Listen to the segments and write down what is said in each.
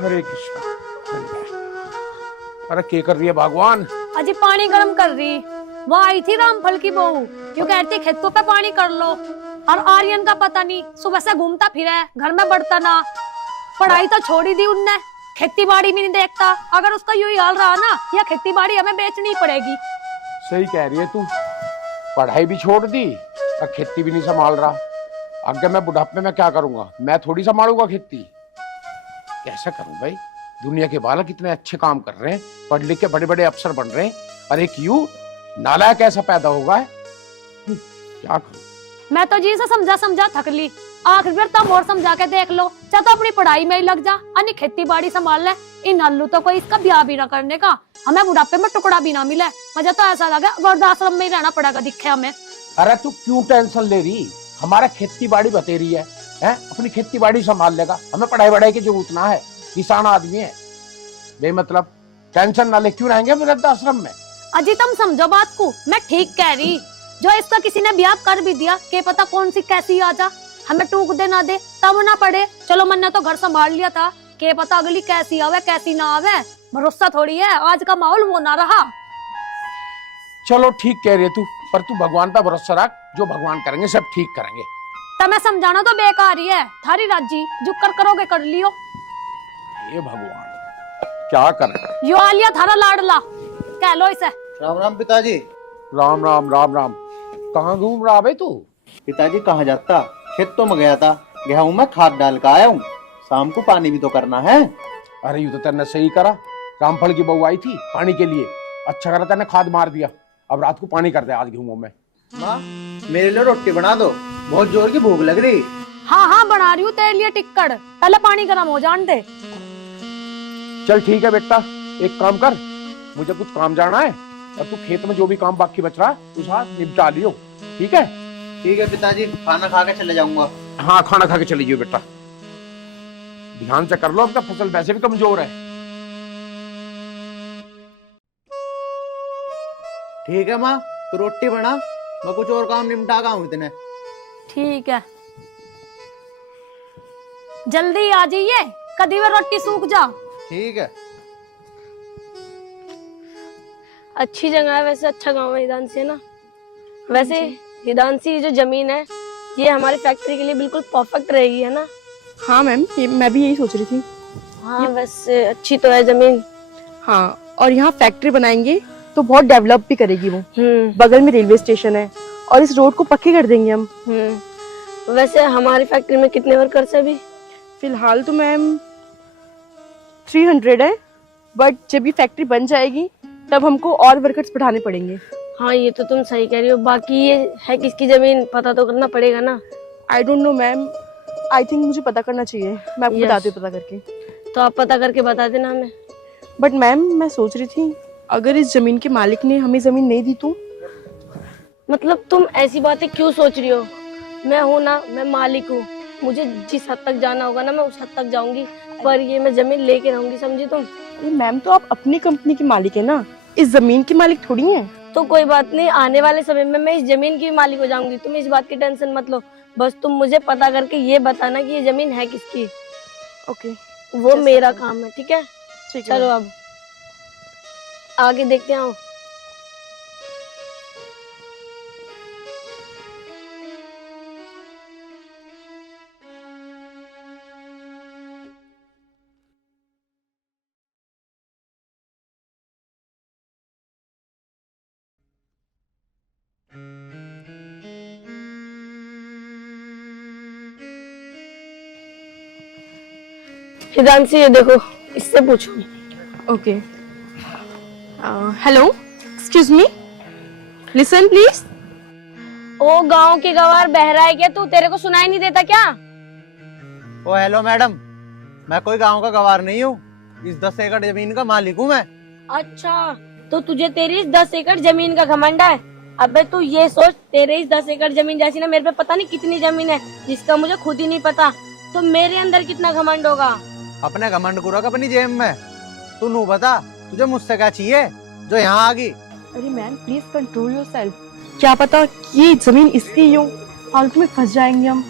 हरे कृष्णा। अरे क्या कर रही है भगवान? अजी पानी गर्म कर रही। वो आई थी रामफल की बहू, क्यों कहती खेतों पे पानी कर लो। और आर्यन का पता नहीं, सुबह से घूमता फिरा है, घर में बढ़ता ना। पढ़ाई तो छोड़ ही दी उनने, खेती बाड़ी भी नहीं देखता। अगर उसका यूं ही हाल रहा ना, या खेती बाड़ी हमें बेचनी पड़ेगी। सही कह रही है तू, पढ़ाई भी छोड़ दी और खेती भी नहीं संभाल रहा। आगे मैं बुढ़ापे में क्या करूंगा? मैं थोड़ी संभालूंगा खेती। कैसा करूं भाई? दुनिया के बालक इतने अच्छे काम कर रहे हैं, पढ़ लिख के बड़े बड़े अफसर बन रहे हैं, और एक यू नालायक कैसा पैदा होगा है? क्या करूं? मैं तो जी से समझा समझा थक ली। आखिर फिर तुम और समझा के देख लो, चाहे तो अपनी पढ़ाई में ही लग जा, अन्य खेती बाड़ी संभाल ले। इन नल्लू तो कोई इसका ब्याह भी ना करने का, हमें बुढ़ापे में टुकड़ा भी ना मिले। मुझे तो ऐसा लगा वृद्धाश्रम में ही रहना पड़ेगा दिखे हमें। अरे तू क्यों टेंशन ले रही? हमारा खेती बाड़ी बतेरी है, अपनी खेती बाड़ी संभाल लेगा। हमें पढ़ाई वढ़ाई की जरूरत ना है, किसान आदमी है बेमतलब। टेंशन ना ले, क्यों रहेंगे वृद्धाश्रम में? अजी तुम समझो बात को, मैं ठीक कह रही। जो इसका किसी ने ब्याह कर भी दिया, के पता कौन सी कैसी आ जा, हमें टूक दे ना दे, तब ना पड़े। चलो मैंने तो घर संभाल लिया था, के पता अगली कैसी आवे कैसी ना आवे, भरोसा थोड़ी है। आज का माहौल वो ना रहा। चलो ठीक कह रही है तू, पर तू भगवान पर भरोसा रख, जो भगवान करेंगे सब ठीक करेंगे। तुम्हें समझाना तो बेकार ही है, थारी राजी जो कर करोगे कर लियो। ये भगवान क्या करे? यो आलिया थारा लाडला, कह लो इसे। राम राम पिताजी। राम राम राम राम। कहाँ घूम रहा भाई तू? पिताजी कहाँ जाता, खेतों में गया था, गेहूं में खाद डाल कर आया हूँ। शाम को पानी भी तो करना है। अरे यू तो तेने सही करा, रामफल की बहू आई थी पानी के लिए, अच्छा करा तेने खाद मार दिया। अब रात को पानी कर दे आज गेहूं में। माँ मेरे लिए रोटी बना दो, बहुत जोर की भूख लग रही। हाँ हाँ बना रही हूँ तेरे लिए टिक्कड़, पहले पानी गर्म हो जान दे। चल ठीक है बेटा, एक काम कर, मुझे कुछ काम जाना है, और तू खेत में जो भी काम बाकी बच रहा है उसका निपटा लियो, ठीक है? ठीक है पिताजी, खाना खा के चले जाऊंगा। हाँ खाना खा के चली जाइए बेटा, ध्यान से कर लो, अब फसल वैसे भी कमजोर है। ठीक है माँ, तो रोटी बना, मैं कुछ और काम निपटा का हूँ इतने। ठीक है, जल्दी आ जाइए, कभी वो रोटी सूख जा। ठीक है। अच्छी जगह है वैसे, अच्छा गांव है हिदांसी, है ना? वैसे हिदांसी जो जमीन है ये हमारी फैक्ट्री के लिए बिल्कुल परफेक्ट रहेगी, है ना? हाँ मैम, मैं भी यही सोच रही थी। हाँ वैसे अच्छी तो है जमीन। हाँ, और यहाँ फैक्ट्री बनाएंगे तो बहुत डेवलप भी करेगी वो। बगल में रेलवे स्टेशन है और इस रोड को पक्की कर देंगे हम। वैसे हमारी फैक्ट्री में कितने वर्कर्स है अभी? फिलहाल तो मैम 300 है, बट जब ये फैक्ट्री बन जाएगी तब हमको और वर्कर्स बढ़ाने पड़ेंगे। हाँ ये तो तुम सही कह रही हो। बाकी ये है किसकी जमीन, पता तो करना पड़ेगा ना? I don't know ma'am, I think मुझे पता करना चाहिए, मैं आपको बताती हूँ पता करके। तो आप पता करके बता देना हमें। बट मैम मैं सोच रही थी, अगर इस जमीन के मालिक ने हमें जमीन नहीं दी तो? मतलब तुम ऐसी बातें क्यों सोच रही हो? मैं हूँ ना, मैं मालिक हूँ, मुझे जिस हद तक जाना होगा ना मैं उस हद तक जाऊंगी, पर ये मैं जमीन लेके रहूंगी, समझी तुम? मैम तो आप अपनी कंपनी के मालिक है ना, इस जमीन के मालिक थोड़ी हैं। तो कोई बात नहीं, आने वाले समय में मैं इस जमीन की मालिक हो जाऊंगी, तुम इस बात की टेंशन मत लो। बस तुम मुझे पता करके ये बताना कि ये जमीन है किसकी। ओके, वो मेरा काम है, ठीक है? ठीक है। चलो अब आगे देखते हैं। आओ। हिदांशी ये देखो, इससे पूछो। Okay, hello, excuse me, listen please. ओ गांव के गवार बहरा है क्या तू? तेरे को सुनाई नहीं देता क्या? ओ हेलो मैडम, मैं कोई गांव का गवार नहीं हूँ, इस 10 एकड़ जमीन का मालिक हूँ मैं। अच्छा, तो तुझे तेरी इस 10 एकड़ जमीन का घमंड है? अबे तू ये सोच, तेरे इस 10 एकड़ जमीन जैसी ना मेरे पे पता नहीं कितनी जमीन है जिसका मुझे खुद ही नहीं पता, तो मेरे अंदर कितना घमंड होगा? अपने घमंड को रख अपनी जेब में। तू नू बता, तुझे मुझसे क्या चाहिए जो यहाँ आ गई? अरे मैम प्लीज कंट्रोल योरसेल्फ, क्या पता ये जमीन इसकी ही हो, फालतू में फंस जाएंगे हम।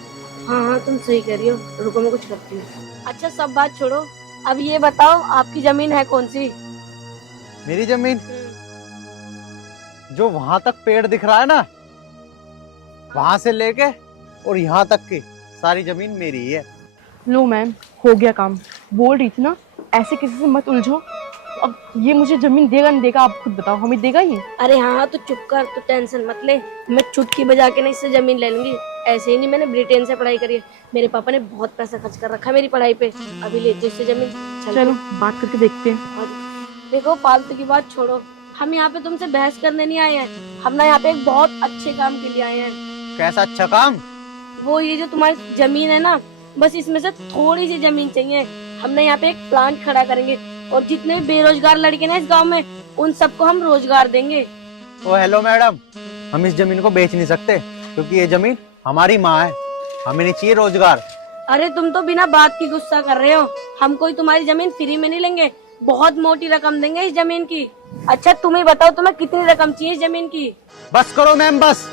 हाँ हाँ तुम सही कह रही हो, रुको मैं कुछ करती हूँ। अच्छा सब बात छोड़ो, अब ये बताओ आपकी जमीन है कौन सी? मेरी जमीन जो वहां तक पेड़ दिख रहा है ना, वहां से लेके और यहाँ तक की सारी जमीन मेरी ही है। लो मैम, हो गया काम। बोल रही थी ना ऐसे किसी से मत उलझो। अब ये मुझे जमीन देगा नहीं देगा, आप खुद बताओ, हमें देगा ये? अरे हाँ, तो चुप कर, तो टेंशन मत ले। मैं चुटकी बजा के ना इससे जमीन ले लूंगी। ऐसे ही नहीं, मैंने ब्रिटेन से पढ़ाई करी है, मेरे पापा ने बहुत पैसा खर्च कर रखा है मेरी पढ़ाई पे। अभी लेती हूँ इससे जमीन। चलो बात करके देखते हैं। और देखो, फालतू की बात छोड़ो, हम यहाँ पे तुमसे बहस करने नहीं आए हैं। हम ना यहाँ पे एक बहुत अच्छे काम के लिए आए हैं। कैसा अच्छा काम? वो ये जो तुम्हारी जमीन है ना, बस इसमें से थोड़ी सी जमीन चाहिए। हमने यहाँ पे एक प्लांट खड़ा करेंगे और जितने भी बेरोजगार लड़के ना इस गांव में, उन सबको हम रोजगार देंगे। ओ हेलो मैडम, हम इस जमीन को बेच नहीं सकते क्योंकि ये जमीन हमारी माँ है, हमें नहीं चाहिए रोजगार। अरे तुम तो बिना बात की गुस्सा कर रहे हो। हम कोई तुम्हारी जमीन फ्री में नहीं लेंगे, बहुत मोटी रकम देंगे इस जमीन की। अच्छा तुम ही बताओ, तुम्हें कितनी रकम चाहिए इस जमीन की? बस करो मैम, बस।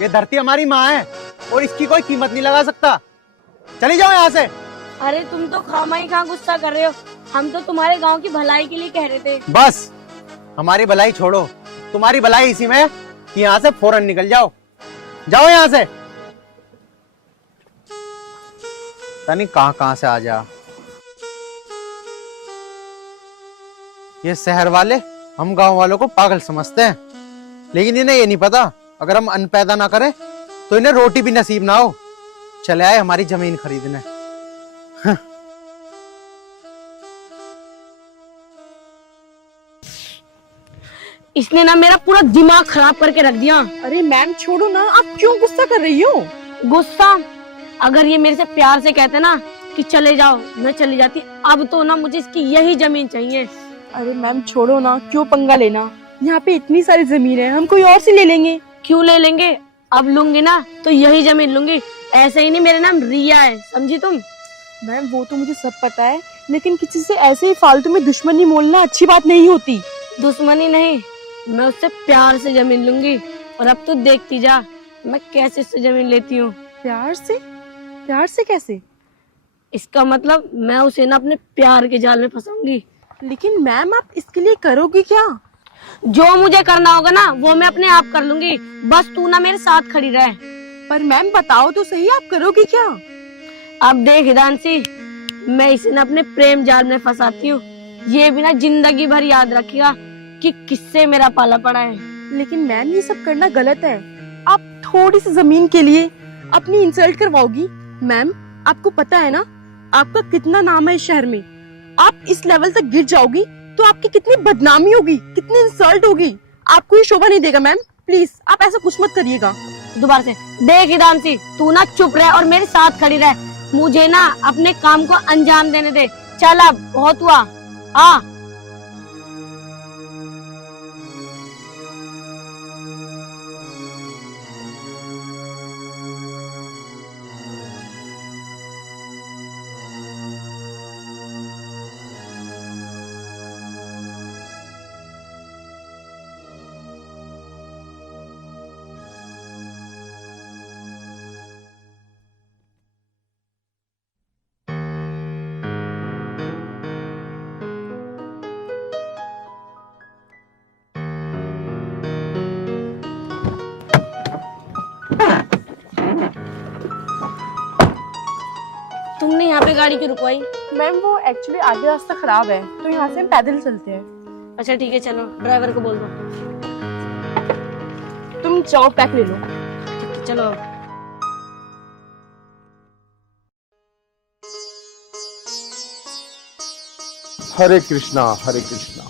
ये धरती हमारी माँ है और इसकी कोई कीमत नहीं लगा सकता। चली जाओ यहाँ से। अरे तुम तो खामा ही खा गुस्सा कर रहे हो। हम तो तुम्हारे गांव की भलाई के लिए कह रहे थे। बस हमारी भलाई छोड़ो, तुम्हारी भलाई इसी में है कि यहाँ से फौरन निकल जाओ। जाओ यहाँ से। पता नहीं कहाँ से आ जा। ये शहर वाले हम गांव वालों को पागल समझते हैं, लेकिन इन्हें ये नहीं पता अगर हम अन्न पैदा ना करें तो इन्हें रोटी भी नसीब ना हो। चले आए हमारी जमीन खरीदने। इसने ना मेरा पूरा दिमाग खराब करके रख दिया। अरे मैम छोड़ो ना, आप क्यों गुस्सा कर रही हो? गुस्सा? अगर ये मेरे से प्यार से कहते ना कि चले जाओ, मैं चली जाती। अब तो ना मुझे इसकी यही जमीन चाहिए। अरे मैम छोड़ो ना, क्यों पंगा लेना? यहाँ पे इतनी सारी जमीन है, हम कोई और से ले लेंगे। क्यों ले लेंगे? अब लूंगी ना तो यही जमीन लूंगी। ऐसे ही नहीं, मेरा नाम रिया है, समझी तुम? मैम वो तो मुझे सब पता है, लेकिन किसी से ऐसे ही फालतू में दुश्मनी मोलना अच्छी बात नहीं होती। दुश्मनी नहीं, मैं उससे प्यार से जमीन लूंगी। और अब तो देखती जा मैं कैसे उससे जमीन लेती हूँ। प्यार से? प्यार से कैसे? इसका मतलब मैं उसे ना अपने प्यार के जाल में फंसाऊंगी। लेकिन मैम आप इसके लिए करोगी क्या? जो मुझे करना होगा ना वो मैं अपने आप कर लूंगी, बस तू ना मेरे साथ खड़ी रहे। पर मैम बताओ तो सही, आप करोगी क्या? अब देख हिदांशी, मैं इसे ना अपने प्रेम जाल में फंसाती हूँ। ये भी ना जिंदगी भर याद रखेगा कि किससे मेरा पाला पड़ा है। लेकिन मैम ये सब करना गलत है। आप थोड़ी सी जमीन के लिए अपनी इंसल्ट करवाओगी। मैम आपको पता है ना आपका कितना नाम है इस शहर में। आप इस लेवल तक गिर जाओगी तो आपकी कितनी बदनामी होगी, कितनी इंसल्ट होगी। आपको ये शोभा नहीं देगा मैम, प्लीज आप ऐसा कुछ मत करिएगा। दोबारा से देख हिदांशी, तू ना चुप रह और मेरे साथ खड़ी रह। मुझे ना अपने काम को अंजाम देने दे। चल अब बहुत हुआ। हाँ तुमने यहाँ पे गाड़ी क्यों रुकवाई? मैम वो एक्चुअली आगे रास्ता खराब है तो यहाँ से हम पैदल चलते हैं। अच्छा ठीक है, चलो ड्राइवर को बोल दो। तुम जाओ पैक ले लो। चलो हरे कृष्णा हरे कृष्णा।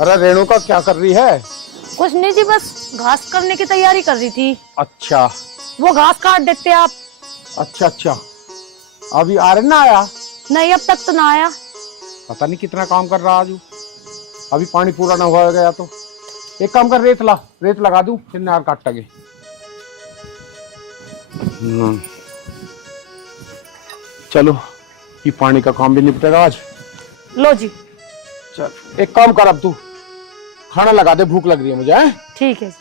अरे रेणुका क्या कर रही है? कुछ नहीं जी, बस घास करने की तैयारी कर रही थी। अच्छा वो घास काट देते आप। अच्छा अच्छा, अभी आर्यन ना आया? नहीं अब तक तो ना आया। पता नहीं कितना काम कर रहा आज वो। अभी पानी पूरा ना हुआ गया तो एक काम कर, रेत लगा दूं फिर नार काट लगे। चलो ये पानी का काम भी निपटेगा आज। लो जी। चल एक काम कर, अब तू खाना लगा दे, भूख लग रही है मुझे। है ठीक है।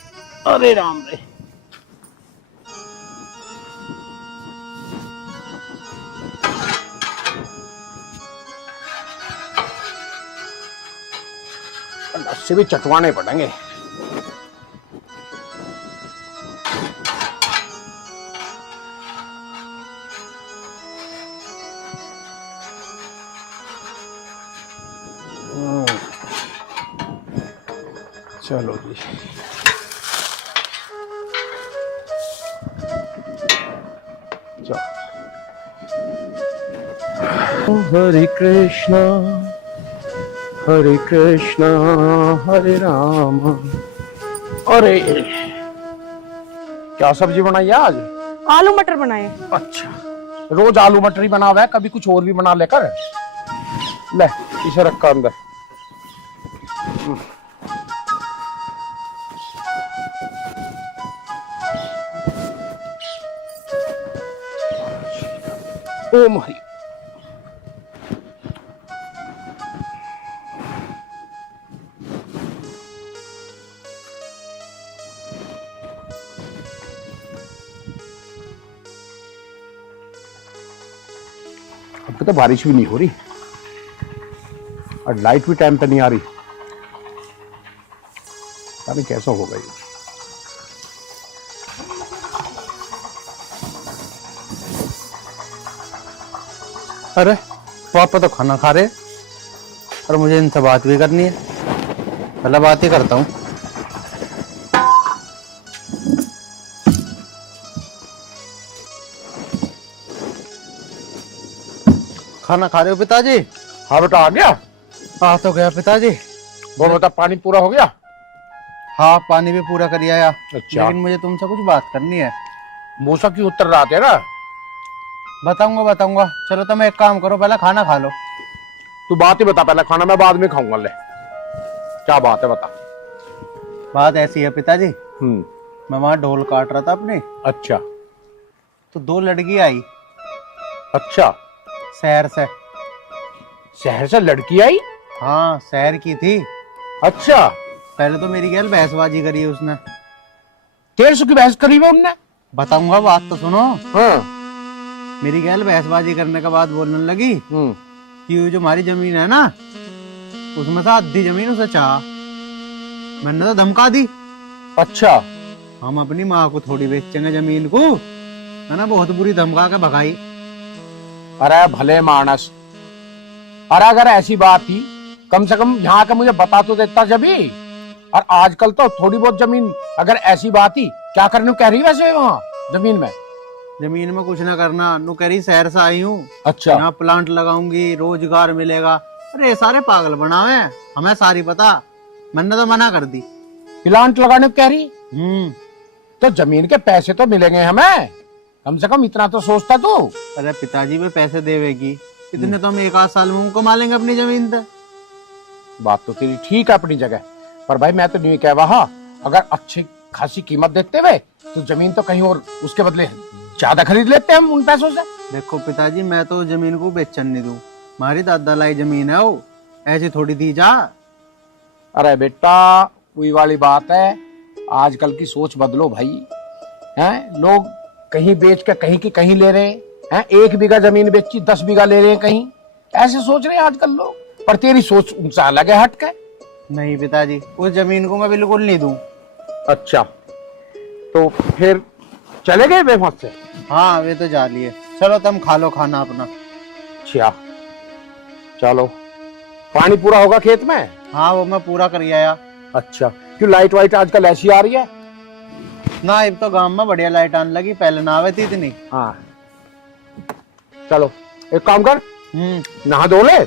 अरे राम रे। पैसे भी चटवाने पड़ेंगे। चलो जी, चलो। हरे कृष्णा हरे राम। अरे क्या सब्जी बनाई है आज? आलू मटर बनाए। अच्छा, रोज आलू मटर ही बना हुआ है, कभी कुछ और भी बना लेकर। ले इसे रखा अंदर। ओ मारी, अब तो बारिश भी नहीं हो रही और लाइट भी टाइम पे नहीं आ रही। पता नहीं कैसा होगा ये। अरे पापा तो खाना खा रहे और मुझे इनसे बात भी करनी है। पहले बात ही करता हूँ। खाना खा रहे हो पिताजी? हाँ बेटा, आ गया? आ तो गया पिताजी। वो बता, पानी पूरा हो गया? हाँ, पानी भी पूरा कर आया। अच्छा। लेकिन मुझे तुमसे कुछ बात करनी है। मूसा की उत्तर रहा तेरा? बताऊंगा। चलो तुम एक काम करो, पहले खाना खा लो। तू बात ही बता, पहले खाना मैं बाद में खाऊंगा। ले, क्या बात है बता। बात ऐसी है पिताजी, हम्म। मैं वहां ढोल काट रहा था अपने, अच्छा तो दो लड़की आई अच्छा, शहर से। शहर से लड़की आई? हाँ, शहर की थी। अच्छा, पहले तो मेरी गैल बहसबाजी करी उसने। 150 की बहस करी है उनने? बताऊंगा, बात तो सुनो। हाँ। मेरी गैल बहसबाजी करने के बाद बोलने लगी कि वो जो हमारी जमीन है ना, उसमें से आधी जमीन उसे चाह। मैंने तो धमका दी। अच्छा। हम अपनी माँ को थोड़ी बेचेंगे जमीन को, है ना। बहुत बुरी धमका के भगाई। अरे भले मानस, अरे अगर ऐसी बात थी कम से कम यहाँ का मुझे बता तो देता जब ही। और आजकल तो थोड़ी बहुत जमीन, अगर ऐसी बात ही क्या करने को कह रही वैसे वहाँ जमीन में? जमीन में कुछ ना करना, नु कह रही शहर से आई हूँ, अच्छा। यहाँ प्लांट लगाऊंगी, रोजगार मिलेगा। अरे ये सारे पागल बनावे हैं, हमें सारी पता। मैंने तो मना कर दी। प्लांट लगाने को कह रही? तो जमीन के पैसे तो मिलेंगे हमें, कम से कम इतना तो सोचता तू। अरे पिताजी भी पैसे देवेगी, इतने तो हम एक आध साल में कमा लेंगे अपनी जमीन पे। बात तो तेरी ठीक है अपनी जगह, पर भाई मैं तो नहीं कह रहा, अगर अच्छी खासी कीमत देते हुए तो जमीन तो कहीं और उसके बदले ज्यादा खरीद लेते हैं हम उन पैसों से। देखो पिताजी, मैं तो जमीन को बेचन नहीं दूं। हमारी दादा लाई जमीन है, वो ऐसी थोड़ी दी जा। अरे बेटा, वही वाली बात है, आजकल की सोच बदलो भाई। हैं लोग कहीं बेच के कहीं की कहीं ले रहे हैं। 1 बीघा जमीन बेची 10 बीघा ले रहे हैं कहीं, ऐसे सोच रहे हैं आजकल लोग। पर तेरी सोच उनसे अलग है, हट के। नहीं पिताजी, उस जमीन को मैं बिल्कुल नहीं दूं। अच्छा, तो फिर चले गए बेमत से? हाँ, वे तो जा लिए। चलो तुम खा लो खाना अपना। अच्छा चलो, पानी पूरा होगा खेत में? हाँ, वो मैं पूरा कर आया। अच्छा, क्यों लाइट वाइट आजकल ऐसी आ रही है? ना, अब तो गांव में बढ़िया लाइट आने लगी, पहले ना आवे थी इतनी। हाँ चलो, एक काम कर, नहा धो ले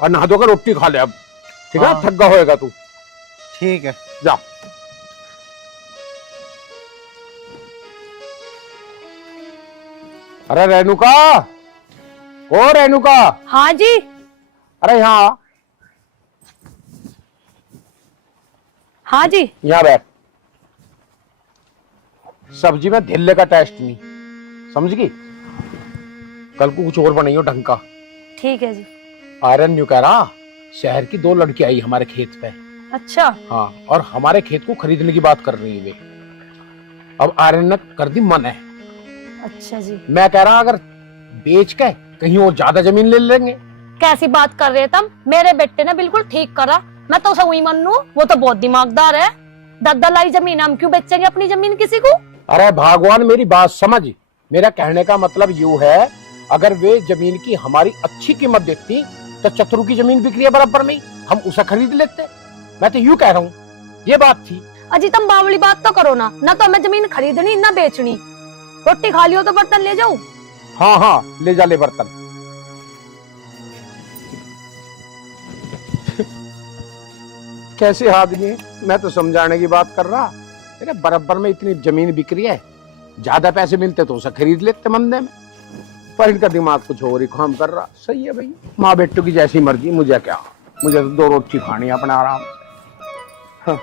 और नहा धोकर रोटी खा ले अब, ठीक है? हाँ। थका होएगा तू। ठीक है, जा। अरे रेणुका, ओ रेणुका, हाँ जी। अरे यहाँ हाँ जी। यहाँ बैठ। सब्जी में धिल्ले का टेस्ट नहीं, समझ गई? कल को कुछ और बनाइयो ढंग का। ठीक है जी। आयरन न्यू कह रहा, शहर की 2 लड़की आई हमारे खेत पे। अच्छा। हाँ, और हमारे खेत को खरीदने की बात कर रही है वे। अब आयरन ने कर दी मन है। अच्छा जी। मैं कह रहा अगर बेच के कहीं और ज्यादा जमीन ले लेंगे। कैसी बात कर रहे तुम? मेरे बेटे ने बिल्कुल ठीक करा, मैं तो उसे वही मानू, वो तो बहुत दिमागदार है। दादा लाई जमीन हम क्यों बेचेंगे अपनी जमीन किसी को? अरे भगवान मेरी बात समझ। मेरा कहने का मतलब यूं है, अगर वे जमीन की हमारी अच्छी कीमत देखती तो चतुर की जमीन बिक्री है बराबर में, हम उसे खरीद लेते। मैं तो यूं कह रहा हूँ, ये बात थी। अजी तुम बावली बात तो करो ना, ना तो हमें जमीन खरीदनी ना बेचनी। रोटी खा लियो तो बर्तन ले जाओ। हाँ हाँ ले जा ले बर्तन। कैसे आदमी है, मैं तो समझाने की बात कर रहा। अरे बराबर में इतनी जमीन बिक रही है, ज्यादा पैसे मिलते तो उसे खरीद लेते मंदे में, पर इनका दिमाग कुछ और ही काम कर रहा। सही है भाई, माँ बेटों की जैसी मर्जी, मुझे क्या, मुझे तो 2 रोटी खानी है अपने आराम से। हाँ।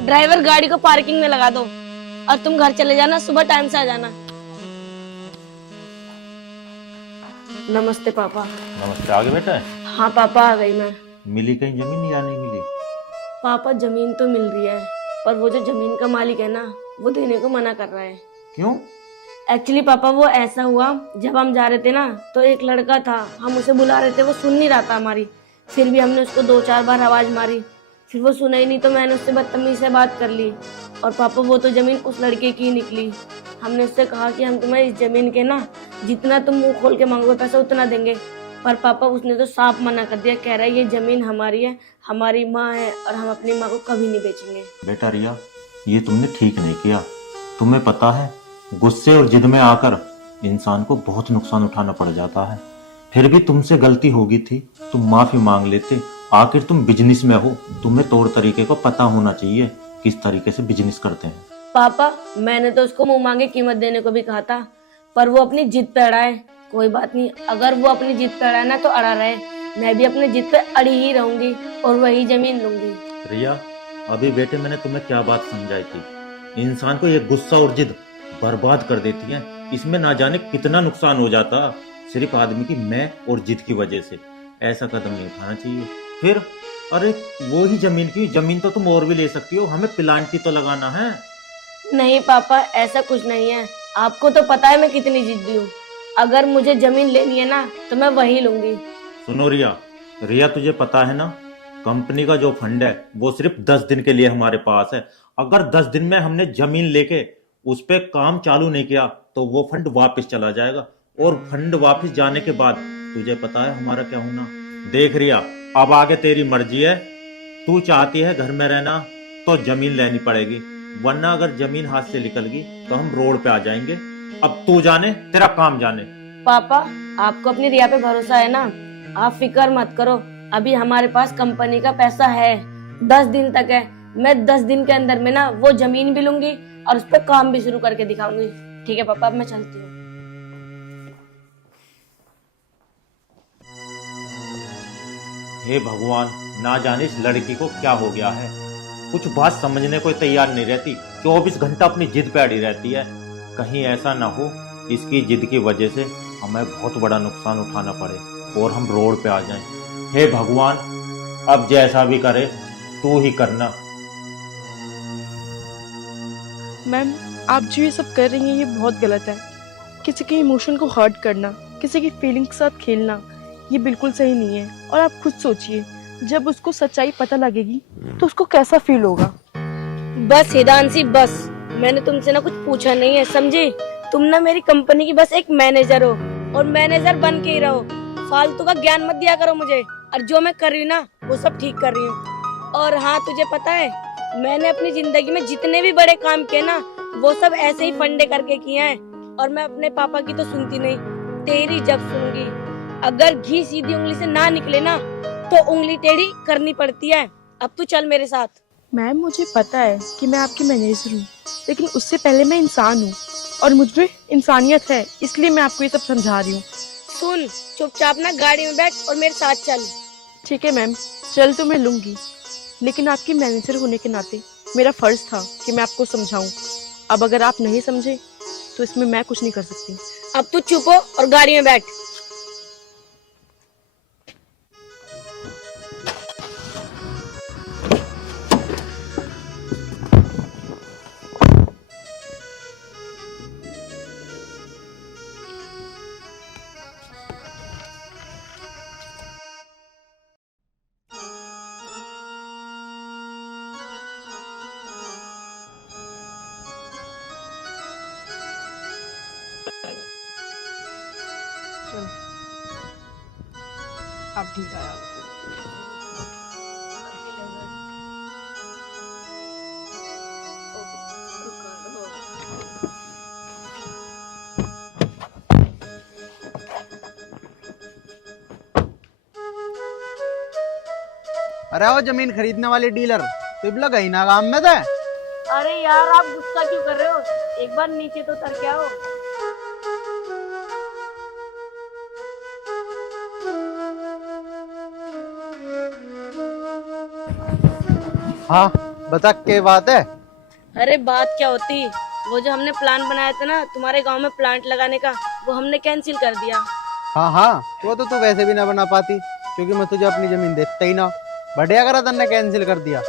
ड्राइवर गाड़ी को पार्किंग में लगा दो और तुम घर चले जाना, सुबह टाइम से आ जाना। नमस्ते पापा। नमस्ते। आगे बेटा? हाँ पापा आ गई मैं। मिली कहीं जमीन या नहीं मिली? पापा जमीन तो मिल रही है, पर वो जो जमीन का मालिक है ना, वो देने को मना कर रहा है। क्यों? एक्चुअली पापा वो ऐसा हुआ, जब हम जा रहे थे ना तो एक लड़का था, हम उसे बुला रहे थे, वो सुन नहीं रहा था हमारी। फिर भी हमने उसको 2-4 बार आवाज मारी, फिर वो सुना ही नहीं तो मैंने उससे बदतमीजी से बात कर ली। और पापा वो तो जमीन उस लड़के की निकली। हमने उससे कहा कि हम तुम्हें इस जमीन के ना जितना तुम मुंह खोल के मांगोगे पैसा उतना देंगे, पर पापा उसने तो साफ मना कर दिया। कह रहा है ये जमीन हमारी है, हमारी माँ है और हम अपनी माँ को कभी नहीं बेचेंगे। बेटा रिया, ये तुमने ठीक नहीं किया। तुम्हें पता है, गुस्से और जिद में आकर इंसान को बहुत नुकसान उठाना पड़ जाता है। फिर भी तुमसे गलती होगी थी, तुम माफी मांग लेते। आखिर तुम बिजनेस में हो, तुम्हें तौर तरीके को पता होना चाहिए किस तरीके से बिजनेस करते हैं। पापा मैंने तो उसको मुंह मांगे कीमत देने को भी कहा था, पर वो अपनी जिद पे अड़ा है। कोई बात नहीं, अगर वो अपनी जिद पे अड़ा है ना तो अड़ा रहे, मैं भी अपनी जिद पे अड़ी ही रहूंगी और वही जमीन लूंगी। रिया, अभी बेटे मैंने तुम्हें क्या बात समझाई थी। इंसान को ये गुस्सा और जिद बर्बाद कर देती है। इसमें ना जाने कितना नुकसान हो जाता सिर्फ आदमी की मैं और जिद की वजह से। ऐसा कदम नहीं उठाना चाहिए। फिर अरे वो ही जमीन तो तुम और भी ले सकती हो, हमें प्लांटी तो लगाना है। नहीं पापा, ऐसा कुछ नहीं है। आपको तो पता है मैं कितनी जिद्दी हूँ। अगर मुझे जमीन लेनी है ना तो मैं वही लूंगी। सुनो रिया, तुझे पता है ना, कंपनी का जो फंड है वो सिर्फ 10 दिन के लिए हमारे पास है। अगर 10 दिन में हमने जमीन लेके उस पे काम चालू नहीं किया तो वो फंड वापस चला जाएगा, और फंड वापस जाने के बाद तुझे पता है हमारा क्या होना। देख रिया, अब आगे तेरी मर्जी है। तू चाहती है घर में रहना तो जमीन लेनी पड़ेगी, वरना अगर जमीन हाथ से निकल गई तो हम रोड पे आ जाएंगे। अब तू जाने, तेरा काम जाने। पापा आपको अपनी रिया पे भरोसा है ना, आप फिक्र मत करो। अभी हमारे पास कंपनी का पैसा है, 10 दिन तक है। मैं 10 दिन के अंदर में ना वो जमीन भी लूंगी और उस पर काम भी शुरू करके दिखाऊंगी। ठीक है पापा, अब मैं चलती हूँ। हे भगवान, ना जाने इस लड़की को क्या हो गया है। कुछ बात समझने को तैयार नहीं रहती, 24 घंटा अपनी जिद पे अड़ी रहती है। कहीं ऐसा ना हो इसकी जिद की वजह से हमें बहुत बड़ा नुकसान उठाना पड़े और हम रोड पे आ जाएं। हे भगवान, अब जैसा भी करे तू ही करना। मैम, आप जो ये सब कर रही हैं ये बहुत गलत है। किसी के इमोशन को हर्ट करना, किसी की फीलिंग के साथ खेलना, ये बिल्कुल सही नहीं है। और आप खुद सोचिए, जब उसको सच्चाई पता लगेगी तो उसको कैसा फील होगा। बस हिदांशी बस, मैंने तुमसे ना कुछ पूछा नहीं है, समझी? तुम ना मेरी कंपनी की बस एक मैनेजर हो और मैनेजर बन के ही रहो। फालतू का ज्ञान मत दिया करो मुझे। और जो मैं कर रही हूँ ना वो सब ठीक कर रही हूँ। और हाँ, तुझे पता है मैंने अपनी जिंदगी में जितने भी बड़े काम किए ना वो सब ऐसे ही फंडे करके किए हैं। और मैं अपने पापा की तो सुनती नहीं, तेरी जब सुनूंगी। अगर घी सीधी उंगली से ना निकले ना तो उंगली टेढ़ी करनी पड़ती है। अब तू चल मेरे साथ। मैम, मुझे पता है कि मैं आपकी मैनेजर हूँ, लेकिन उससे पहले मैं इंसान हूँ और मुझ में इंसानियत है, इसलिए मैं आपको ये सब समझा रही हूँ। सुन, चुपचाप ना गाड़ी में बैठ और मेरे साथ चल। ठीक है मैम, चल तो मैं लूंगी, लेकिन आपकी मैनेजर होने के नाते मेरा फर्ज था कि मैं आपको समझाऊं। अब अगर आप नहीं समझे तो इसमें मैं कुछ नहीं कर सकती। अब तू चुप हो और गाड़ी में बैठ। चलो अब ठीक आया। अरे वो जमीन खरीदने वाले डीलर पिबला गई ना काम में थे। अरे यार आप गुस्सा क्यों कर रहे हो? एक बार नीचे तो उतर के आओ। हाँ बता क्या बात है। अरे बात क्या होती, वो जो हमने प्लान बनाया था ना तुम्हारे गांव में प्लांट लगाने का, वो हमने कैंसिल कर दिया। हाँ हाँ वो तो तू वैसे भी ना बना पाती, क्योंकि मैं तुझे अपनी जमीन देता ही ना। बढ़िया करा तन्ने कैंसिल कर दिया।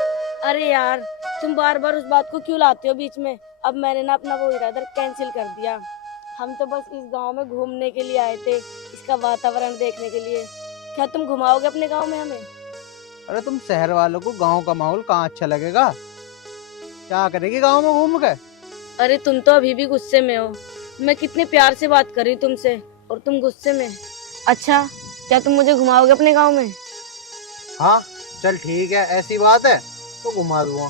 अरे यार तुम बार बार उस बात को क्यों लाते हो बीच में? अब मैंने ना अपना वो इरादा कैंसिल कर दिया। हम तो बस इस गांव में घूमने के लिए आए थे, इसका वातावरण देखने के लिए। क्या तुम घुमाओगे अपने गांव में हमें? अरे तुम शहर वालों को गांव का माहौल कहाँ अच्छा लगेगा? क्या करेगी गांव में घूम के? अरे तुम तो अभी भी गुस्से में हो। मैं कितने प्यार से बात कर रही हूँ तुमसे और तुम गुस्से में। अच्छा क्या तुम मुझे घुमाओगे अपने गांव में? हाँ चल ठीक है, ऐसी बात है तो घुमा दूंगा।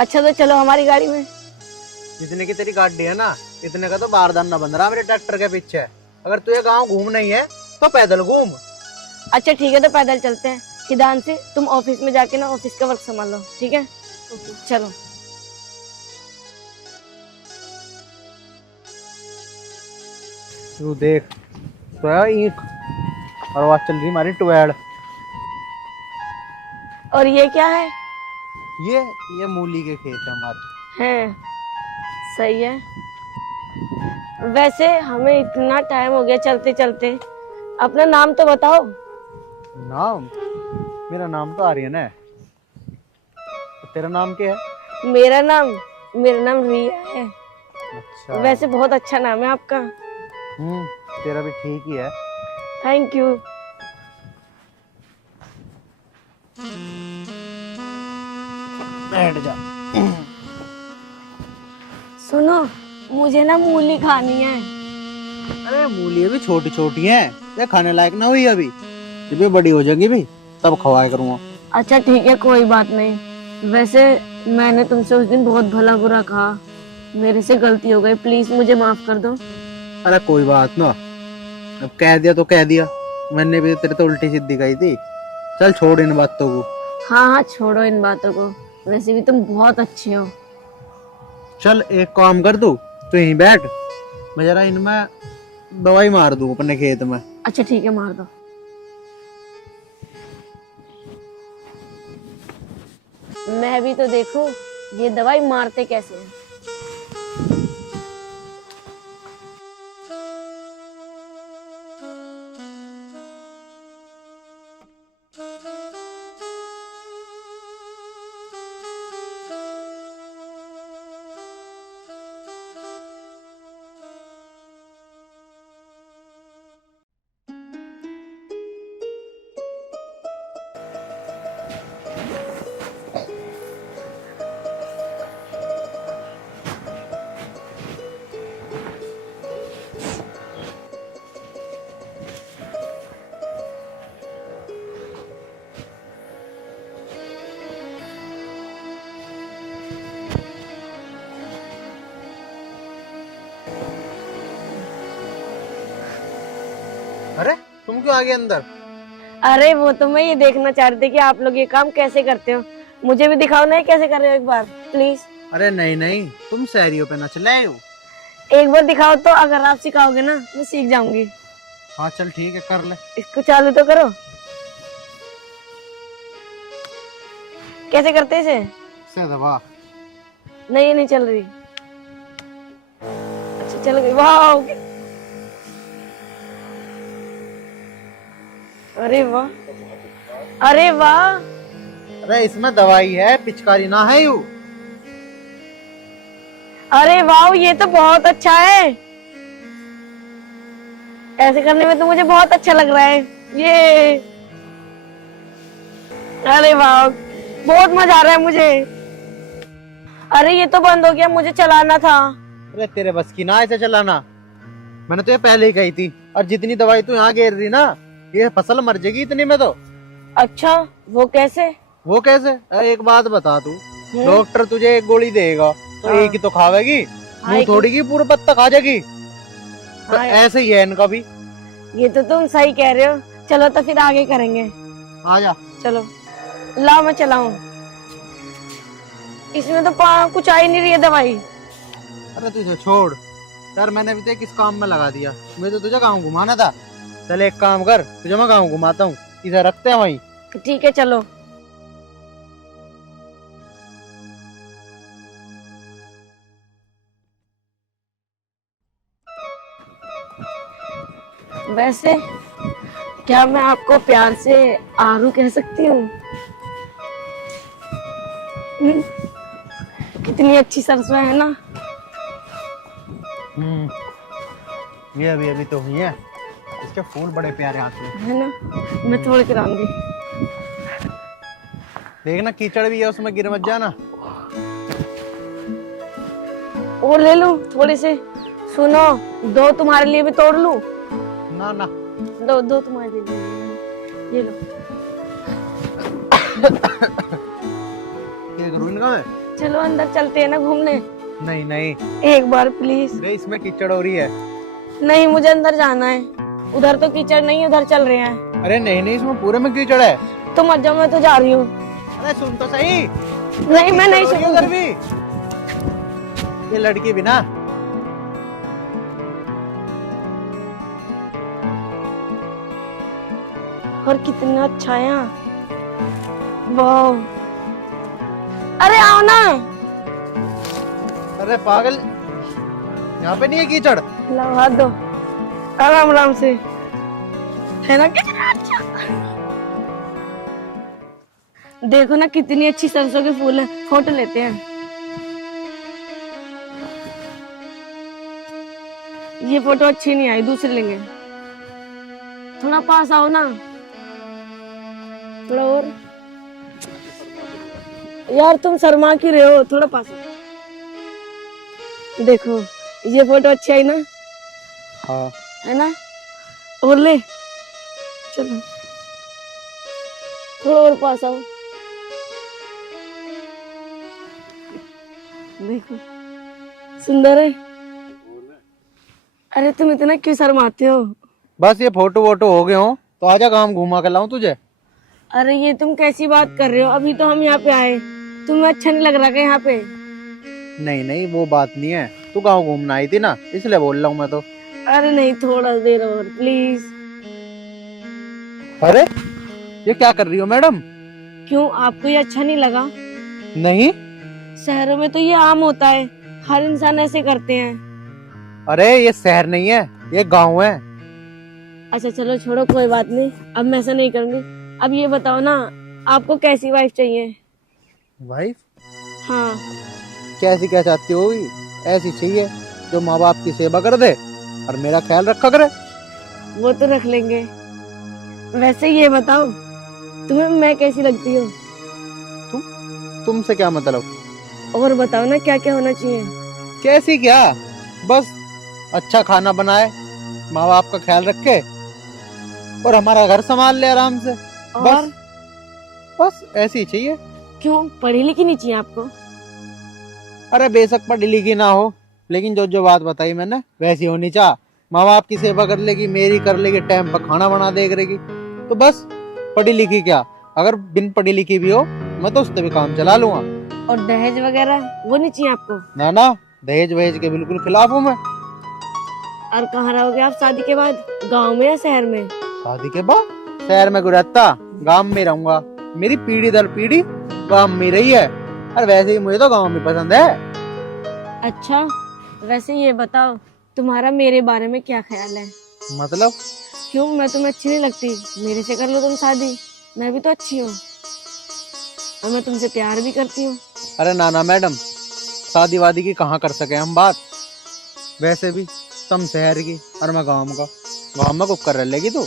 अच्छा तो चलो हमारी गाड़ी में। जितने की तेरी गाड़ी है ना, इतने का तो बारदाना ना बन रहा मेरे ट्रैक्टर के पीछे। अगर तुझे गांव घूमना ही है तो पैदल घूम। अच्छा ठीक है तो पैदल चलते हैं। हिदान से तुम ऑफिस में जाके ना ऑफिस का वर्क संभालो, ठीक है? चलो। तू देख तो यार ईख और आवाज चल रही हमारी टुएड। और ये क्या है? ये मूली के खेत है हमारे। हैं, सही है। वैसे हमें इतना टाइम हो गया चलते चलते, अपना नाम तो बताओ। नाम? मेरा नाम तो आर्यन है। तेरा नाम क्या है? मेरा नाम रिया है। अच्छा। वैसे बहुत अच्छा नाम है आपका। तेरा भी ठीक ही है। Thank you. बैठ जा। सुनो मुझे ना मूली खानी है। अरे मूली अभी छोटी छोटी है, ये खाने लायक ना हुई अभी। जब ये बड़ी हो जाएगी भी तब खवाया करूंगा। अच्छा ठीक है कोई बात नहीं। वैसे मैंने तुमसे उस दिन बहुत भला बुरा कहा, मेरे से गलती हो गई, प्लीज मुझे माफ कर दो। अरे कोई बात ना, अब कह दिया तो कह दिया। मैंने भी तेरे तो उल्टी सीधी कही थी। चल छोड़ इन बातों को। हाँ हाँ छोड़ो इन बातों को, वैसे भी तुम बहुत अच्छे हो। चल एक काम कर, तू यहीं बैठ, मैं जरा इनमें दवाई मार दूं अपने खेत में। अच्छा ठीक है मार दो। मैं भी तो देखूं ये दवाई मारते कैसे हैं। अरे तुम क्यों आ गए अंदर? अरे वो तो मैं ये देखना चाह रही थी कि आप लोग ये काम कैसे करते हो। मुझे भी दिखाओ ना ये कैसे कर रहे हो एक बार प्लीज। अरे नहीं नहीं, तुम शहरियों पे ना चले हो। एक बार दिखाओ तो, अगर आप सिखाओगे ना मैं सीख जाऊंगी। हाँ चल ठीक है, कर ले। इसको चालू तो करो। कैसे करते इसे? से दबा। नहीं ये नहीं चल रही। अच्छा चल गई। वाह, अरे वाह, अरे वाह, अरे इसमें दवाई है, पिचकारी ना है यू। अरे वाह, ये तो बहुत अच्छा है। ऐसे करने में तो मुझे बहुत अच्छा लग रहा है ये। अरे वाह, बहुत मजा आ रहा है मुझे। अरे ये तो बंद हो गया, मुझे चलाना था। अरे तेरे बस की ना ऐसे चलाना, मैंने तो ये पहले ही कही थी। और जितनी दवाई तू यहाँ गिर रही ना, ये फसल मर जाएगी इतनी में तो। अच्छा, वो कैसे? वो कैसे? अरे एक बात बता तू, डॉक्टर तुझे एक गोली देगा तो एक ही तो खावेगी, मुंह थोड़ी की पूरा पत्ता खा जाएगी। तो ऐसे ही है इनका भी। ये तो तुम सही कह रहे हो। चलो तो फिर आगे करेंगे। आ जा। चलो, लाओ मैं चलाऊं। इसमें तो कुछ आ ही नहीं रही है दवाई। अरे तुझे छोड़ यार, मैंने अभी तक किस काम में लगा दिया। मुझे तो तुझे गाँव घुमाना था। चल एक काम कर, तुझे मैं गाँव घुमाता हूँ, इसे रखते हैं वहीं। ठीक है, चलो। वैसे क्या मैं आपको प्यार से आरू कह सकती हूँ? कितनी अच्छी सरसों है ना। ये अभी अभी तो हुई है, इसके फूल बड़े प्यारे आते हैं, है ना। मैं तोड़ कर आऊंगी। देखना कीचड़ भी है उसमें, गिर मत जाना। और ले लूं थोड़े से? सुनो, 2 तुम्हारे लिए भी तोड़ लूं? ना ना, 2 तुम्हारे लिए। ये लो। क्या करूँ इनका मैं? चलो अंदर चलते हैं ना घूमने। नहीं नहीं, एक बार प्लीज। अरे इसमें कीचड़ हो रही है। नहीं, मुझे अंदर जाना है। उधर तो कीचड़ नहीं, उधर चल रहे हैं। अरे नहीं नहीं, इसमें पूरे में कीचड़ है। तो मत जाओ, मैं तो जा रही हूँ। अरे सुन तो सही। नहीं, मैं नहीं कीचड़ हो रही है उधर सुनूंगी। भी। ये लड़की भी ना, और कितना अच्छा है यहाँ। वाह, अरे आओ ना। अरे पागल, यहाँ पे नहीं है कीचड़। लो हाथ दो, आराम आराम से, है ना। कितना अच्छा। देखो ना कितनी अच्छी सरसों के फूल है। फोटो लेते हैं। ये फोटो अच्छी नहीं आई, दूसरी लेंगे। थोड़ा पास आओ ना, थोड़ा और। यार तुम शर्मा क्यों रहे हो? थोड़ा पास आओ। देखो ये फोटो अच्छी आई ना। हाँ, है ना। और ले, चलो थोड़ा और पास आओ। देखो सुंदर है। अरे तुम इतना क्यों शर्माते हो? बस ये फोटो वोटो हो गए हो तो आजा, काम घुमा कर लाऊं तुझे। अरे ये तुम कैसी बात कर रहे हो? अभी तो हम यहाँ पे आए, तुम्हें अच्छा नहीं लग रहा क्या यहाँ पे? नहीं नहीं, वो बात नहीं है, तू गाँव घूमना आई थी ना, इसलिए बोल रहा हूँ मैं तो। अरे नहीं, थोड़ा देर और प्लीज। अरे ये क्या कर रही हो मैडम? क्यों, आपको ये अच्छा नहीं लगा? नहीं। शहरों में तो ये आम होता है, हर इंसान ऐसे करते हैं। अरे ये शहर नहीं है, ये गांव है। अच्छा चलो छोड़ो, कोई बात नहीं, अब मैं ऐसा नहीं करूंगी। अब ये बताओ ना, आपको कैसी वाइफ चाहिए? वाइफ? हाँ। कैसी क्या चाहती होगी? ऐसी चाहिए जो माँ बाप की सेवा कर दे और मेरा ख्याल रखा करे। वो तो रख लेंगे। वैसे ये बताओ, तुम्हें मैं कैसी लगती हूँ? तुमसे क्या मतलब? और बताओ ना, क्या क्या होना चाहिए? कैसी क्या, बस अच्छा खाना बनाए, माँ बाप का ख्याल रखे और हमारा घर संभाल ले आराम से। और बस ऐसी ही चाहिए। क्यों, पढ़ी लिखी नहीं चाहिए आपको? अरे बेशक पढ़ी लिखी ना हो, लेकिन जो जो बात बताई मैंने वैसी होनी चाह। माँ बाप की सेवा कर लेगी, मेरी कर लेगी, टाइम पर खाना बना दे करेगी, तो बस। पढ़ी लिखी क्या, अगर बिन पढ़ी लिखी भी हो मैं तो उससे भी काम चला लूंगा। और दहेज वगैरह वो नहीं चाहिए आपको? ना ना, दहेज वहेज के बिल्कुल खिलाफ हूँ मैं। और कहाँ रहोगे आप शादी के बाद, गांव में या शहर में? शादी के बाद शहर में गुरत्ता, गांव में रहूंगा। मेरी पीढ़ी दर पीढ़ी गांव में रही है, और वैसे ही मुझे तो गांव में पसंद है। अच्छा, वैसे ये बताओ, तुम्हारा मेरे बारे में क्या ख्याल है? मतलब? क्यों, मैं तुम्हें अच्छी नहीं लगती? मेरे से कर लो तुम शादी, मैं भी तो अच्छी हूँ और मैं तुमसे प्यार भी करती हूँ। अरे ना मैडम, शादी वादी की कहाँ कर सके हम बात। वैसे भी तुम शहर की और मैं गाँव का, गाँव में कुछ कर लेगी तो।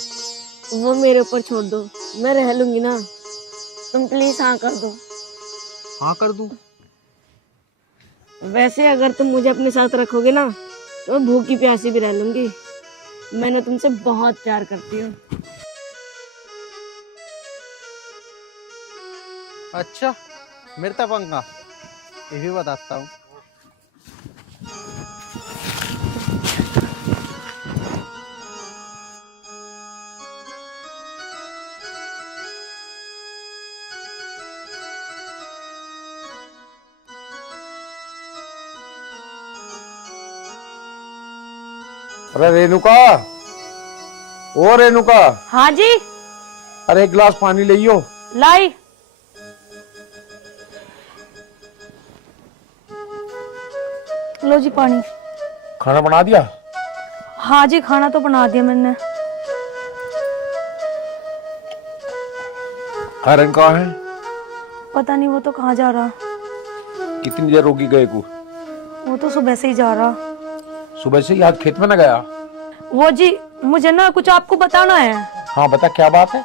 वो मेरे ऊपर छोड़ दो, मैं रह लूंगी ना। तुम प्लीज हाँ कर दो। हाँ कर दूं? वैसे अगर तुम मुझे अपने साथ रखोगे ना तो मैं भूखी प्यासी भी रह लूंगी। मैंने तुमसे बहुत प्यार करती हूँ। अच्छा, मेरे तक पंखा ये भी बताता हूँ। अरे रेणुका, ओ रेणुका, हाँ जी, अरे एक गिलास पानी लियो। लाई। लो जी पानी। खाना बना दिया? हाँ जी, खाना तो बना दिया मैंने। आर्यन कहाँ है? पता नहीं, वो तो कहाँ जा रहा। कितनी देर होगी गए को? वो तो सुबह से ही जा रहा। सुबह से ही आज खेत में न गया? वो जी, मुझे ना कुछ आपको बताना है। हाँ बता, क्या बात है?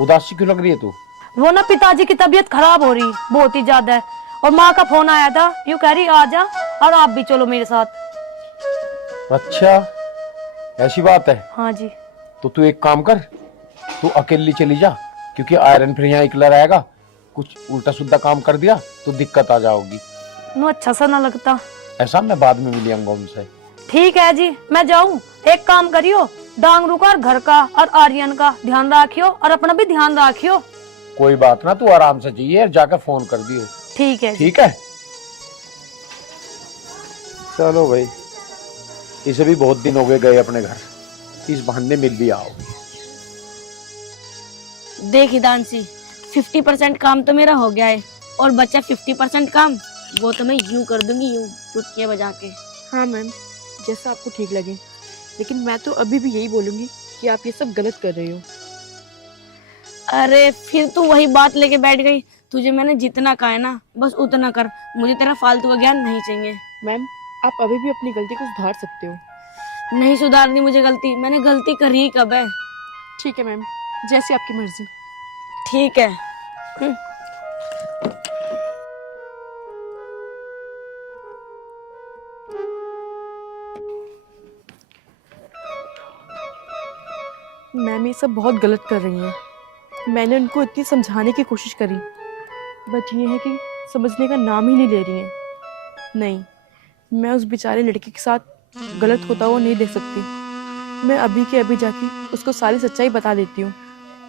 उदासी क्यों लग रही है तू? वो ना पिताजी की तबीयत खराब हो रही बहुत ही ज्यादा है, और माँ का फोन आया था, यूँ कह रही आ जा और आप भी चलो मेरे साथ। अच्छा, ऐसी बात है? हाँ जी। तो तू एक काम कर, तू अकेली चली जा, क्योंकि आयरन फिर यहाँ अकेला रहेगा। कुछ उल्टा सुल्टा काम कर दिया तो दिक्कत आ जाओगी। नो अच्छा सा ना लगता। ऐसा मैं बाद में मिल आऊंगा उनसे। ठीक है जी, मैं जाऊँ। एक काम करियो, डांगरू का और घर का और आर्यन का ध्यान रखियो, और अपना भी ध्यान रखियो। कोई बात ना, तू आराम से जाइए और जाकर फोन कर दियो। ठीक है। ठीक है, चलो भाई, इसे भी बहुत दिन हो गए अपने घर, इस बहाने मिल भी आओ। देख हिदांशी, 50% काम तो मेरा हो गया है और बचा 50% काम, वो तो मैं यूं कर दूंगी, यूं चुटकियां बजा के। हाँ मैम, जैसा आपको ठीक लगे, लेकिन मैं तो अभी भी यही बोलूंगी कि आप ये सब गलत कर रही हो। अरे फिर तू वही बात लेके बैठ गई। तुझे मैंने जितना कहा है ना, बस उतना कर। मुझे तेरा फालतू का ज्ञान नहीं चाहिए। मैम, आप अभी भी अपनी गलती को सुधार सकते हो। नहीं सुधारनी मुझे गलती, मैंने गलती करी कब है। ठीक है मैम, जैसी आपकी मर्जी। ठीक है। मैम ये सब बहुत गलत कर रही हैं। मैंने उनको इतनी समझाने की कोशिश करी, बट ये है कि समझने का नाम ही नहीं ले रही हैं। नहीं, मैं उस बेचारे लड़के के साथ गलत होता हुआ नहीं देख सकती। मैं अभी के अभी जाके उसको सारी सच्चाई बता देती हूँ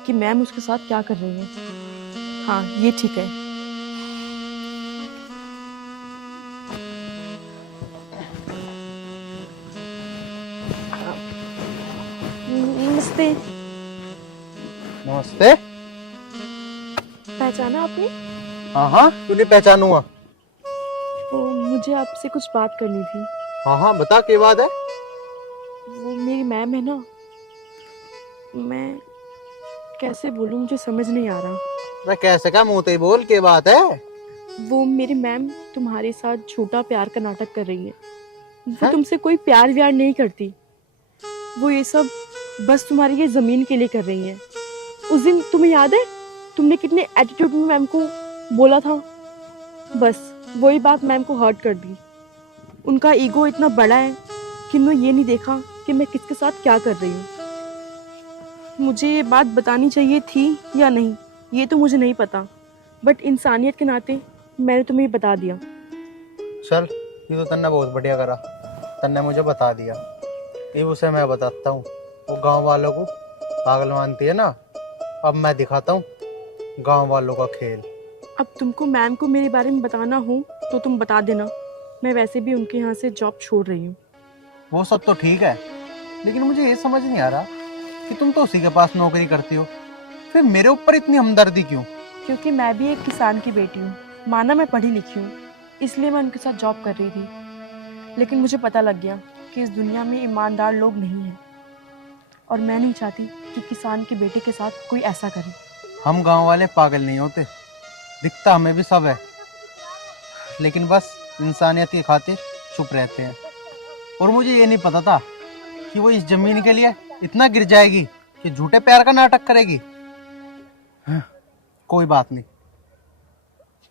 कि मैम उसके साथ क्या कर रही हैं। हाँ, ये ठीक है। नमस्ते। नमस्ते। पहचाना आपने? हाँ हाँ, क्यों नहीं पहचानूंगा। तो मुझे आपसे कुछ बात करनी थी। हाँ हाँ, बता क्या बात है। वो मेरी मैम है ना, मैं कैसे बोलूं, मुझे समझ नहीं आ रहा। मैं कैसे क्या मुंह ते बोल क्या बात है। वो मेरी मैम तुम्हारे साथ झूठा प्यार का नाटक कर रही है। वो हैं? तुमसे कोई प्यार व्यार नहीं करती। वो ये सब बस तुम्हारी ये जमीन के लिए कर रही है। उस दिन तुम्हें याद है, तुमने कितने एटीट्यूड में मैम को बोला था। बस वही बात मैम को हर्ट कर दी। उनका ईगो इतना बड़ा है कि उन्होंने ये नहीं देखा कि मैं किसके साथ क्या कर रही हूँ। मुझे ये बात बतानी चाहिए थी या नहीं, ये तो मुझे नहीं पता, बट इंसानियत के नाते मैंने तुम्हें ये बता दिया। चल, ये तो तन्ने बहुत बढ़िया करा, तन्ने मुझे बता दिया। ये उसे मैं बताता हूँ। वो गांव वालों को पागल मानती है ना, अब मैं दिखाता हूँ गांव वालों का खेल। अब तुमको मैम को मेरे बारे में बताना हो तो तुम बता देना। मैं वैसे भी उनके यहाँ से जॉब छोड़ रही हूँ। वो सब तो ठीक है, लेकिन मुझे ये समझ नहीं आ रहा कि तुम तो उसी के पास नौकरी करती हो, फिर मेरे ऊपर इतनी हमदर्दी क्यों। क्योंकि मैं भी एक किसान की बेटी हूँ। माना मैं पढ़ी लिखी हूँ, इसलिए मैं उनके साथ जॉब कर रही थी। लेकिन मुझे पता लग गया कि इस दुनिया में ईमानदार लोग नहीं हैं, और मैं नहीं चाहती कि किसान के बेटे के साथ कोई ऐसा करे। हम गांव वाले पागल नहीं होते, दिखता हमें भी सब है, लेकिन बस इंसानियत की खातिर चुप रहते हैं। और मुझे ये नहीं पता था कि वो इस जमीन के लिए इतना गिर जाएगी कि झूठे प्यार का नाटक करेगी। हाँ, कोई बात नहीं,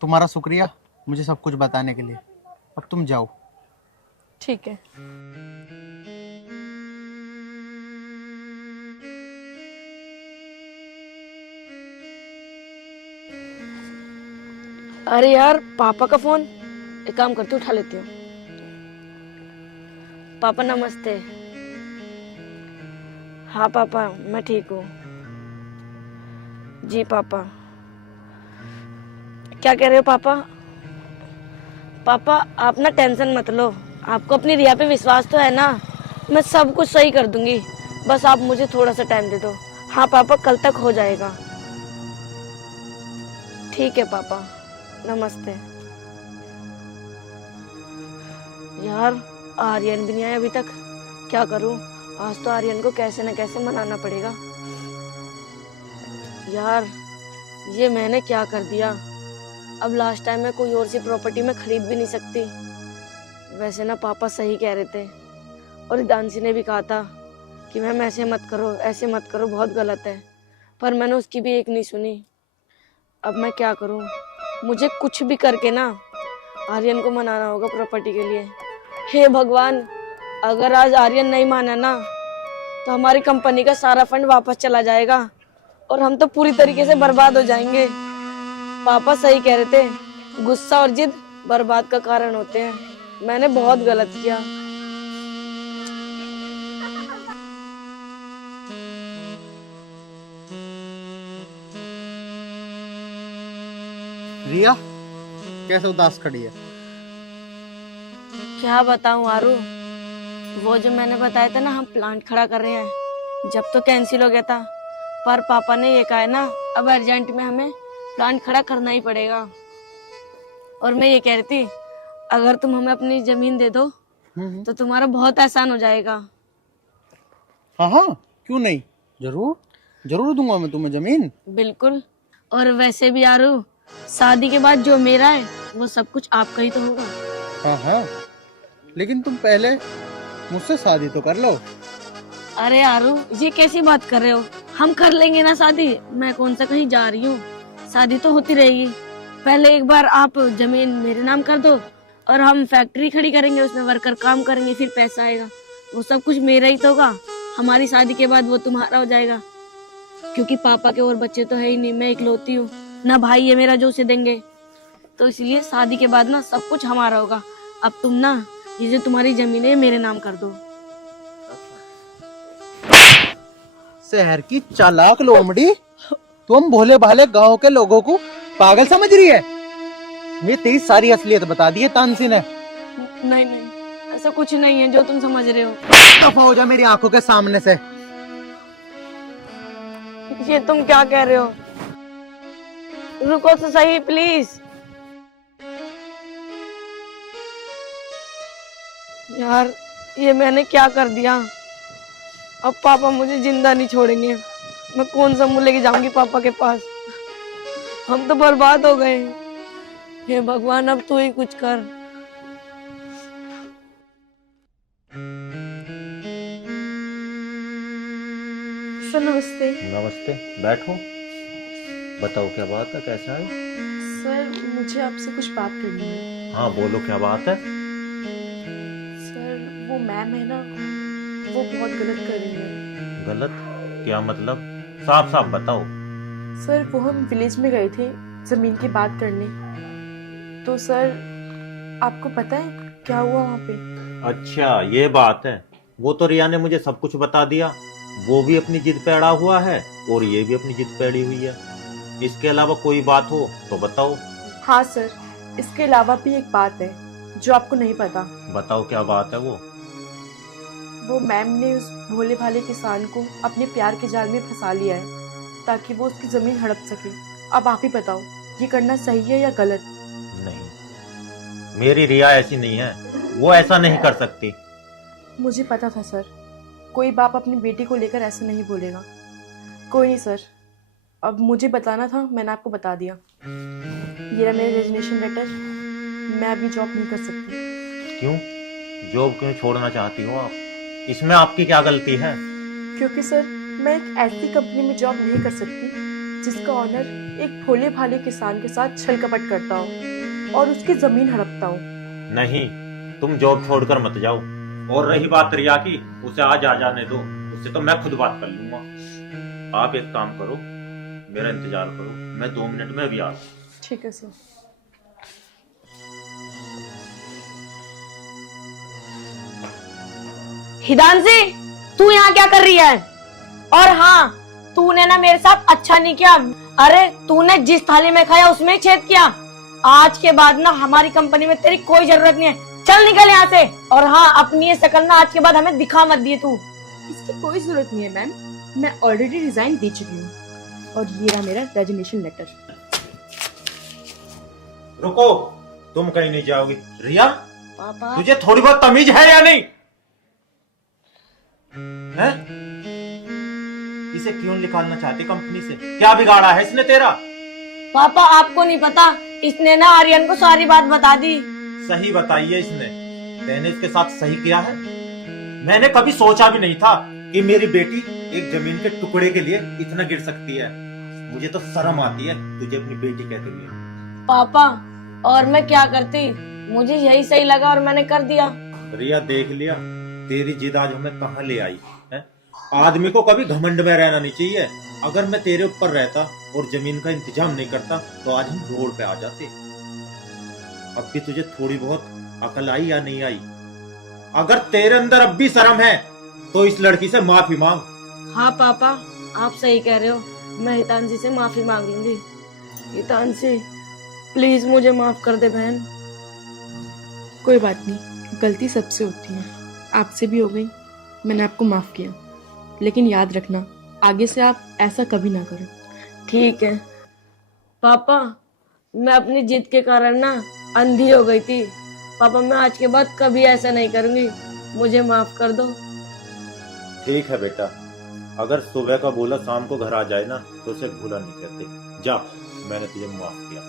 तुम्हारा शुक्रिया मुझे सब कुछ बताने के लिए। अब तुम जाओ। ठीक है। अरे यार, पापा का फोन। एक काम करती हूँ, उठा लेती हूँ। पापा नमस्ते। हाँ पापा, मैं ठीक हूँ। जी पापा। क्या कह रहे हो पापा? पापा आप ना टेंशन मत लो, आपको अपनी रिया पे विश्वास तो है ना? मैं सब कुछ सही कर दूंगी, बस आप मुझे थोड़ा सा टाइम दे दो। हाँ पापा, कल तक हो जाएगा। ठीक है पापा, नमस्ते। यार आर्यन भी नहीं आया अभी तक, क्या करूं? आज तो आर्यन को कैसे न कैसे मनाना पड़ेगा। यार ये मैंने क्या कर दिया? अब लास्ट टाइम मैं कोई और सी प्रॉपर्टी में खरीद भी नहीं सकती। वैसे ना पापा सही कह रहे थे, और दानसी ने भी कहा था कि मैम ऐसे मत करो, ऐसे मत करो, बहुत गलत है, पर मैंने उसकी भी एक नहीं सुनी। अब मैं क्या करूं? मुझे कुछ भी करके ना आर्यन को मनाना होगा प्रॉपर्टी के लिए। हे भगवान, अगर आज आर्यन नहीं माना ना तो हमारी कंपनी का सारा फंड वापस चला जाएगा और हम तो पूरी तरीके से बर्बाद हो जाएंगे। पापा सही कह रहे थे, गुस्सा और जिद बर्बाद का कारण होते हैं। मैंने बहुत गलत किया। रिया कैसे उदास खड़ी है? क्या बताऊं आरू, वो जो मैंने बताया था ना, हम प्लांट खड़ा कर रहे हैं, जब तो कैंसिल हो गया था, पर पापा ने ये कहा है ना अब अर्जेंट में हमें प्लांट खड़ा करना ही पड़ेगा। और मैं ये कह रही थी, अगर तुम हमें अपनी जमीन दे दो तो तुम्हारा बहुत आसान हो जाएगा। हाँ हाँ, क्यों नहीं, जरूर जरूर दूंगा मैं तुम्हें जमीन। बिल्कुल। और वैसे भी आरू, शादी के बाद जो मेरा है वो सब कुछ आपका ही तो होगा। हाँ हाँ, लेकिन तुम पहले मुझसे शादी तो कर लो। अरे आरू, ये कैसी बात कर रहे हो? हम कर लेंगे ना शादी, मैं कौन सा कहीं जा रही हूँ, शादी तो होती रहेगी। पहले एक बार आप जमीन मेरे नाम कर दो और हम फैक्ट्री खड़ी करेंगे, उसमें वर्कर काम करेंगे, फिर पैसा आएगा, वो सब कुछ मेरा ही तो होगा। हमारी शादी के बाद वो तुम्हारा हो जाएगा, क्योंकि पापा के और बच्चे तो है ही नहीं, मैं इकलौती हूँ ना, भाई है मेरा जो उसे देंगे। तो इसलिए शादी के बाद ना सब कुछ हमारा होगा। अब तुम ना ये जो तुम्हारी जमीन है मेरे नाम कर दो। शहर की चालाक लोमड़ी, तुम भोले भाले गांव के लोगों को पागल समझ रही है? ये तेरी सारी असलियत बता दी है तानसी ने। नहीं नहीं, ऐसा कुछ नहीं है जो तुम समझ रहे हो। दफा हो जा मेरी आंखों के सामने से। ये तुम क्या कह रहे हो? रुको तो सही प्लीज। यार ये मैंने क्या कर दिया? अब पापा मुझे जिंदा नहीं छोड़ेंगे, मैं कौन सा मुंह लेके जाऊंगी पापा के पास? हम तो बर्बाद हो गए। हे भगवान, अब तू ही कुछ कर। सर नमस्ते। नमस्ते, बैठो। बताओ क्या बात है, कैसा है? सर मुझे आपसे कुछ बात करनी है। हाँ बोलो, क्या बात है? सर वो मैम है ना, वो बहुत गलत कर रही है। गलत? क्या मतलब? साफ साफ बताओ। सर वो हम विलेज में गए थे जमीन की बात करने, तो सर आपको पता है क्या हुआ वहाँ पे? अच्छा ये बात है, वो तो रिया ने मुझे सब कुछ बता दिया। वो भी अपनी जिद पे अड़ा हुआ है और ये भी अपनी जिद पे अड़ी हुई है। इसके अलावा कोई बात हो तो बताओ। हाँ सर, इसके अलावा भी एक बात है जो आपको नहीं पता। बताओ क्या बात है वो मैम ने उस भोले भाले किसान को अपने प्यार के जाल में फंसा लिया है ताकि वो उसकी जमीन हड़प सके। अब आप ही बताओ, ये करना सही है या गलत? नहीं, मेरी रिया ऐसी नहीं है, वो ऐसा नहीं कर सकती। मुझे पता था सर, कोई बाप अपनी बेटी को लेकर ऐसे नहीं बोलेगा। कोई नहीं सर, अब मुझे बताना था, मैंने आपको बता दिया। ये रहा मेरा रेजिग्नेशन लेटर। मैं अभी जॉब नहीं कर सकती। क्यों? जॉब क्यों छोड़ना चाहती हो आप? इसमें आपकी क्या गलती है? क्योंकि सर मैं एक ऐसी कंपनी में जॉब नहीं कर सकती जिसका ऑनर एक भोले भाले किसान के साथ छल कपट करता हो और उसकी जमीन हड़पता हो। नहीं, तुम जॉब छोड़कर मत जाओ। और रही बात रिया की, उसे आज आ जाने दो, उससे तो मैं खुद बात कर लूंगा। आप एक काम करो, मेरा इंतजार करो, मैं 2 मिनट में अभी आ रहा हूं। ठीक है सर। हिदांशी, तू यहाँ क्या कर रही है? और हाँ, तूने ना मेरे साथ अच्छा नहीं किया। अरे तूने जिस थाली में खाया उसमें ही छेद किया। आज के बाद ना हमारी कंपनी में तेरी कोई जरूरत नहीं है। चल निकल यहाँ से। और हाँ, अपनी ये शक्ल ना आज के बाद हमें दिखा मत दिए तू। इसकी कोई जरूरत नहीं है मैम, मैं ऑलरेडी रिजाइन दे चुकी हूँ। और ये रहा मेरा रेजिग्नेशन लेटर। रुको, तुम कहीं नहीं जाओगी। रिया, पापा, तुझे थोड़ी बहुत तमीज है या नहीं? है? इसे क्यों निकालना चाहती कंपनी से? क्या बिगाड़ा है इसने तेरा? पापा आपको नहीं पता, इसने ना आर्यन को सारी बात बता दी। सही बताई है इसने। मैंने इसके साथ सही किया है? मैंने कभी सोचा भी नहीं था कि मेरी बेटी एक जमीन के टुकड़े के लिए इतना गिर सकती है। मुझे तो शर्म आती है तुझे अपनी बेटी कहते हुए। पापा, और मैं क्या करती, मुझे यही सही लगा और मैंने कर दिया। रिया, देख लिया तेरी जिद आज हमें कहाँ ले आई है। आदमी को कभी घमंड में रहना नहीं चाहिए। अगर मैं तेरे ऊपर रहता और जमीन का इंतजाम नहीं करता तो आज हम रोड पे आ जाते। अब भी तुझे थोड़ी बहुत अकल आई या नहीं आई? अगर तेरे अंदर अब भी शर्म है तो इस लड़की से माफी मांग। हाँ पापा, आप सही कह रहे हो, मैं हितांशी से माफी मांग लूंगी। हितांशी, प्लीज मुझे माफ कर दे बहन। कोई बात नहीं, गलती सबसे होती है, आपसे भी हो गई, मैंने आपको माफ किया। लेकिन याद रखना, आगे से आप ऐसा कभी ना करो। ठीक है पापा, मैं अपनी जिद के कारण ना अंधी हो गई थी। पापा, मैं आज के बाद कभी ऐसा नहीं करूंगी, मुझे माफ कर दो। ठीक है बेटा, अगर सुबह का बोला शाम को घर आ जाए ना तो उसे भूला नहीं कहते। जा, मैंने तुझे माफ किया।